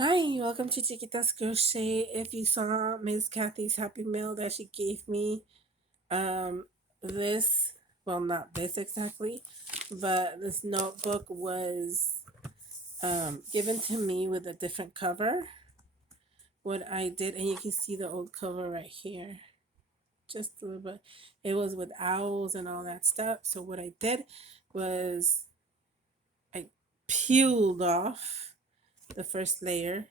Hi, welcome to Chiquita's Crochet. If you saw Miss Kathy's Happy Mail that she gave me, um, this, well, not this exactly, but this notebook was given to me with a different cover. What I did, and you can see the old cover right here, just a little bit. It was with owls and all that stuff. So, what I did was I peeled off the first layer,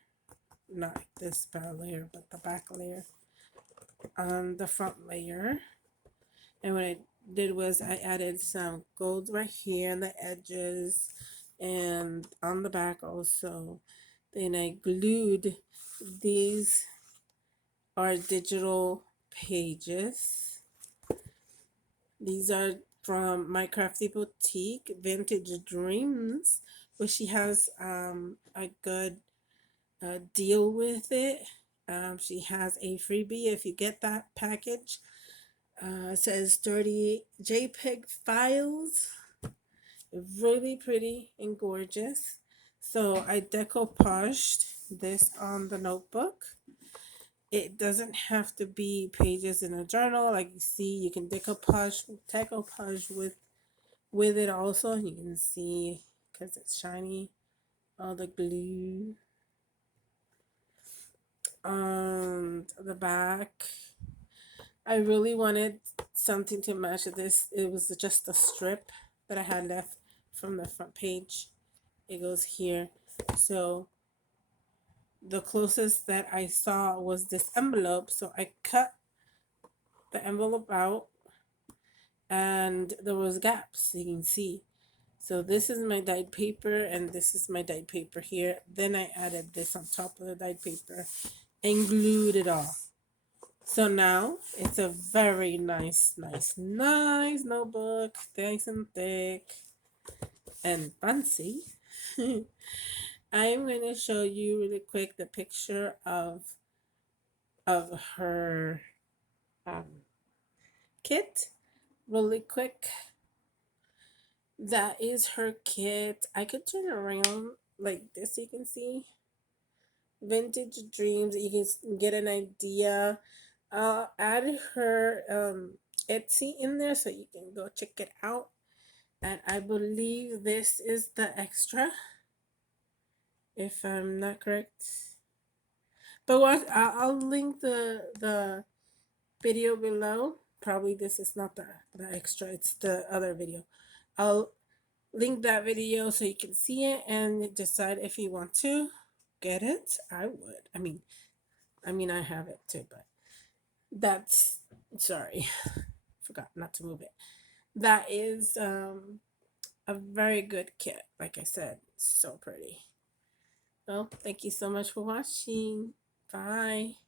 not this brown layer, but the back layer on the front layer. And what I did was I added some gold right here on the edges and on the back also. Then I glued these are digital pages. These are from My Crafty Boutique Vintage Dreams, where she has a good deal with it. She has a freebie if you get that package. It says 30 JPEG files, really pretty and gorgeous. So I decoupaged this on the notebook. It doesn't have to be pages in a journal. Like you see, you can decoupage with it also. You can see because it's shiny, all the glue on the back. I really wanted something to match this. It was just a strip that I had left from the front page. It goes here. So the closest that I saw was this envelope. So I cut the envelope out and there was gaps you can see. So this is my dyed paper and this is my dyed paper here. Then I added this on top of the dyed paper and glued it all. So now it's a very nice notebook, nice and thick and fancy. I am going to show you really quick the picture of her um, kit. Really quick. That is her kit. I could turn around like this. You can see Vintage Dreams. You can get an idea. I'll add her Etsy in there so you can go check it out. And I believe this is the extra, if I'm not correct. But what I'll link the video below. Probably this is not the extra. It's the other video. I'll link that video so you can see it and decide if you want to get it. I would. I mean, I have it too, but that's sorry, forgot not to move it. That is a very good kit. Like I said, so pretty. Well, thank you so much for watching. Bye.